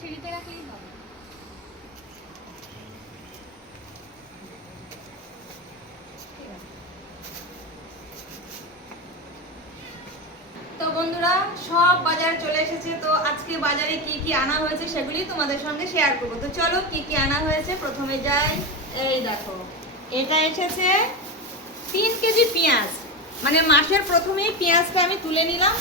সিঁড়িতে রাখলেই হবে। তো বন্ধুরা সব বাজার চলে এসেছে। তো আজকে বাজারে কি কি আনা হয়েছে সেগুলি তোমাদের সঙ্গে শেয়ার করবো। তো চলো কি কি আনা হয়েছে প্রথমে যাই। এই দেখো, এটা এসেছে 3 কেজি পেঁয়াজ। মানে মাসের প্রথমেই পেঁয়াজটা আমি তুলে নিলাম।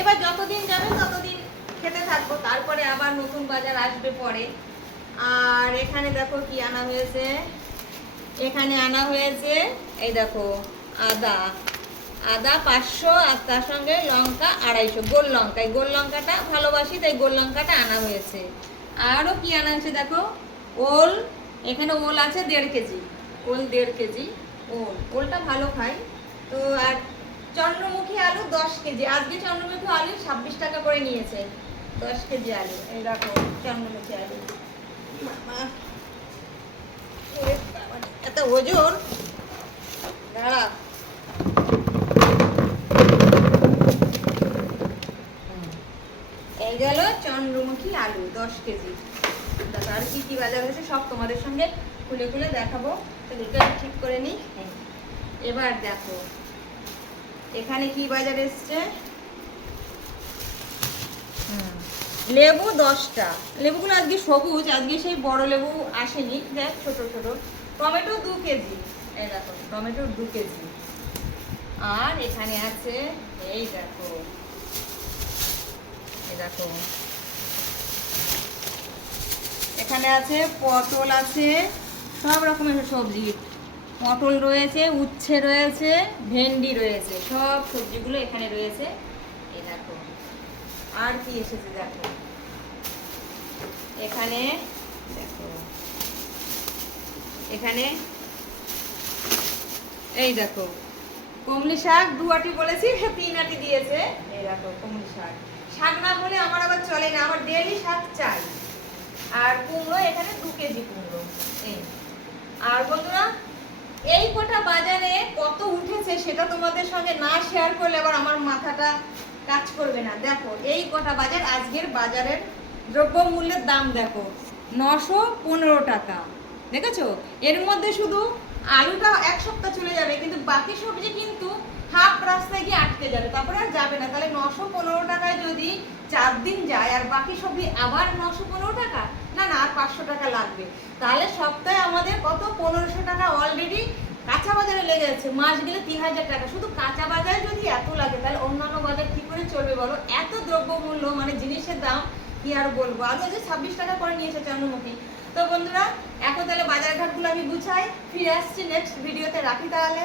এবার যতদিন যাবে ততদিন খেতে থাকবো, তারপরে আবার নতুন বাজার আসবে পরে। আর এখানে দেখো কি আনা হয়েছে। এখানে আনা হয়েছে এই দেখো আদা, আদা 500 আর তার সঙ্গে লঙ্কা 250, গোল লঙ্কা। এই গোল লঙ্কাটা ভালোবাসি তাই গোল লঙ্কাটা আনা হয়েছে। আরও কি আনা হয়েছে দেখো, ওল। এখানে ওল আছে 1.5 কেজি, ওল 1.5 কেজি ওল। ওলটা ভালো খাই। তো আর চন্দ্রমুখী আলু 10 কেজি। আজকে চন্দ্রমুখী আলু 26 টাকা করে নিয়েছে, 10 কেজি আলু। এই দেখো চন্দ্রমুখী আলু। এত ওজন, দাঁড়া। এই গেল চন্দ্রমুখী আলু 10 কেজি। দেখো আর কি কি বাজার হয়েছে সব তোমাদের সঙ্গে খুলে খুলে দেখাবো। তো দুটো ঠিক করে নিই। এবার দেখো এখানে কি বাজার এসছে। লেবু 10টা। লেবুগুলো আজকে সবুজ, আজকে সেই বড় লেবু আসেনি, দেখ ছোট ছোট। Tomato 2 KG. এই দেখো টমেটো 2 কেজি। আর এখানে আছে এই দেখো, এই দেখো এখানে আছে পটল, আছে সব রকমের সবজি। পটল রয়েছে, উচ্ছে রয়েছে, ভেন্ডি রয়েছে, সব সবজিগুলো এখানে রয়েছে। এই দেখো আর কি এসেছে দেখো, এখানে দেখো, এখানে এই দেখো কমলি শাক 2 আটি বলেছি, 3 আটি দিয়েছে। এই দেখো কমলি শাক। শাক না হলে আমার আবার চলে না, আমার ডেইলি শাক চাই। আর কুমড়ো এখানে 2 কেজি কুমড়ো। এই আর বন্ধুরা এই কটা বাজারে কত উঠেছে সেটা তোমাদের সঙ্গে না শেয়ার করলে আবার আমার মাথাটা কাজ করবে না। দেখো এই কটা বাজার, আজকের বাজারের দ্রব্যমূল্যের দাম দেখো 915 টাকা। দেখেছো? এর মধ্যে শুধু আলুটা 1 সপ্তাহ চলে যাবে, কিন্তু বাকি সবজি কিন্তু হাফ রাস্তায় গিয়ে আটকে যাবে, তারপরে আর যাবে না। তাহলে 915 টাকায় যদি 4 দিন যায় আর বাকি সবজি আবার 915 টাকা, না না আর 500 টাকা লাগবে। তাহলে সপ্তাহে আমাদের কত 1500 টাকা অলরেডি কাঁচা বাজারে লেগে যাচ্ছে। মাস গেলে 3000 টাকা। শুধু কাঁচা বাজারে যদি এত লাগে তাহলে অন্যান্য বাজার কি করে চলবে বলো? এত দ্রব্যমূল্য, মানে জিনিসের দাম কি আর বলবো। আলু যে 26 টাকা করে নিয়েছে চন্দ্রমুখী। তো বন্ধুরা এখন তাহলে বাজার ঘাটগুলো আমি গুছাই, ফিরে আসছি নেক্সট ভিডিওতে। রাখি তাহলে।